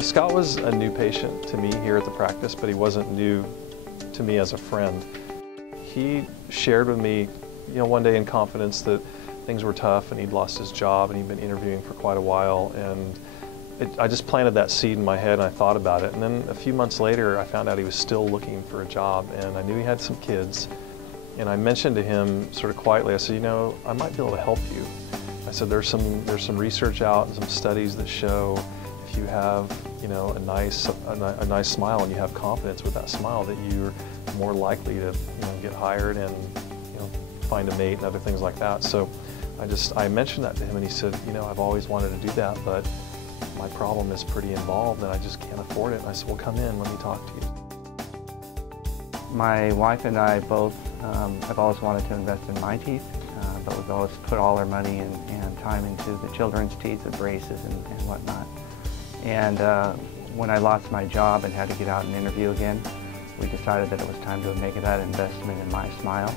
Scott was a new patient to me here at the practice, but he wasn't new to me as a friend. He shared with me, one day in confidence that things were tough and he'd lost his job and he'd been interviewing for quite a while, and I just planted that seed in my head and I thought about it. And then a few months later I found out he was still looking for a job, and I knew he had some kids, and I mentioned to him sort of quietly, I said, I might be able to help you. I said, there's some research out and some studies that show if you have a nice smile and you have confidence with that smile, that you're more likely to get hired and find a mate and other things like that. So I mentioned that to him, and he said, I've always wanted to do that, but my problem is pretty involved and I just can't afford it. And I said, well, come in, let me talk to you. My wife and I both have always wanted to invest in my teeth, but we've always put all our money and time into the children's teeth, the braces and whatnot. And when I lost my job and had to get out and interview again, we decided that it was time to make that investment in my smile,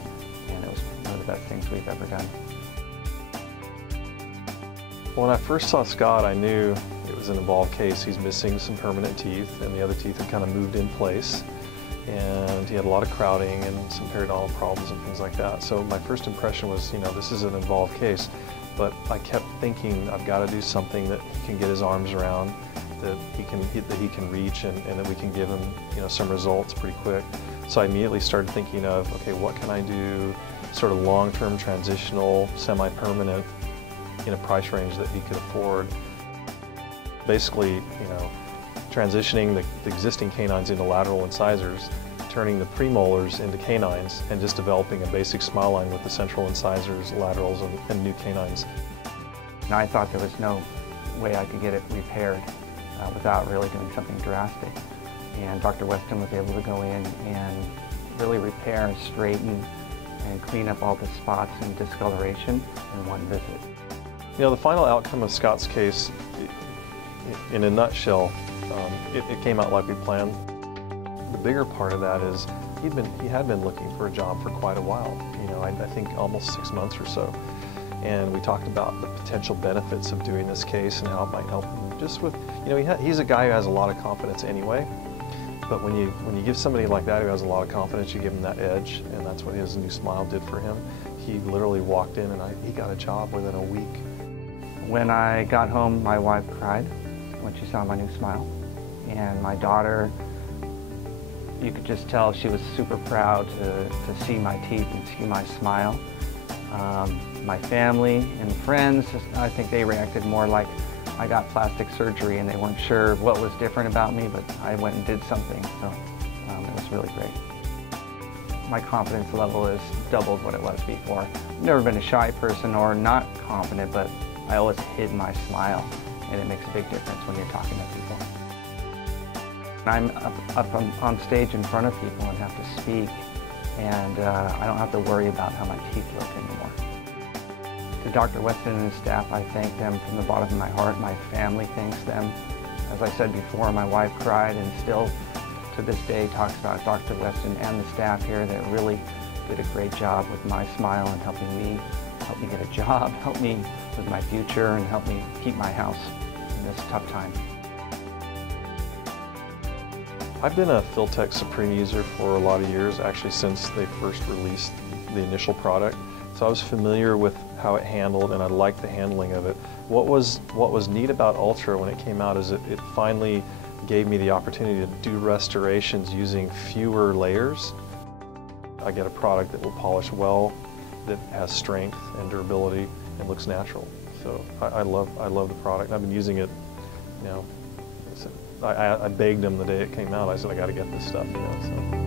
and it was one of the best things we've ever done. When I first saw Scott, I knew it was an involved case. He's missing some permanent teeth, and the other teeth had kind of moved in place, and he had a lot of crowding and some periodontal problems and things like that. So my first impression was, this is an involved case, but I kept thinking I've got to do something that he can get his arms around, that he can reach, and that we can give him some results pretty quick. So I immediately started thinking of, okay, what can I do sort of long-term, transitional, semi-permanent, in a price range that he could afford. Basically, transitioning the existing canines into lateral incisors, turning the premolars into canines, and just developing a basic smile line with the central incisors, laterals, and new canines. And I thought there was no way I could get it repaired without really doing something drastic. And Dr. Weston was able to go in and really repair and straighten and clean up all the spots and discoloration in one visit. The final outcome of Scott's case, in a nutshell, it came out like we planned. The bigger part of that is he had been looking for a job for quite a while, I think almost 6 months or so. And we talked about the potential benefits of doing this case and how it might help him just with, he's a guy who has a lot of confidence anyway, but when you give somebody like that who has a lot of confidence, you give him that edge, and that's what his new smile did for him. He literally walked in and he got a job within a week. When I got home, my wife cried when she saw my new smile. And my daughter, you could just tell she was super proud to see my teeth and see my smile. My family and friends, I think they reacted more like I got plastic surgery and they weren't sure what was different about me, but I went and did something, so it was really great. My confidence level is doubled what it was before. I've never been a shy person or not confident, but I always hid my smile, and it makes a big difference when you're talking to people. I'm up on stage in front of people and have to speak, and I don't have to worry about how my teeth look anymore. To Dr. Weston and his staff, I thank them from the bottom of my heart. My family thanks them. As I said before, my wife cried and still to this day talks about Dr. Weston and the staff here that really did a great job with my smile and help me get a job, help me with my future, and help me keep my house in this tough time. I've been a Filtek Supreme user for a lot of years, actually since they first released the initial product. So I was familiar with how it handled, and I liked the handling of it. What was neat about Ultra when it came out is it finally gave me the opportunity to do restorations using fewer layers. I get a product that will polish well, that has strength and durability and looks natural. So I love the product. I've been using it, I begged them the day it came out. I said, I got to get this stuff, so.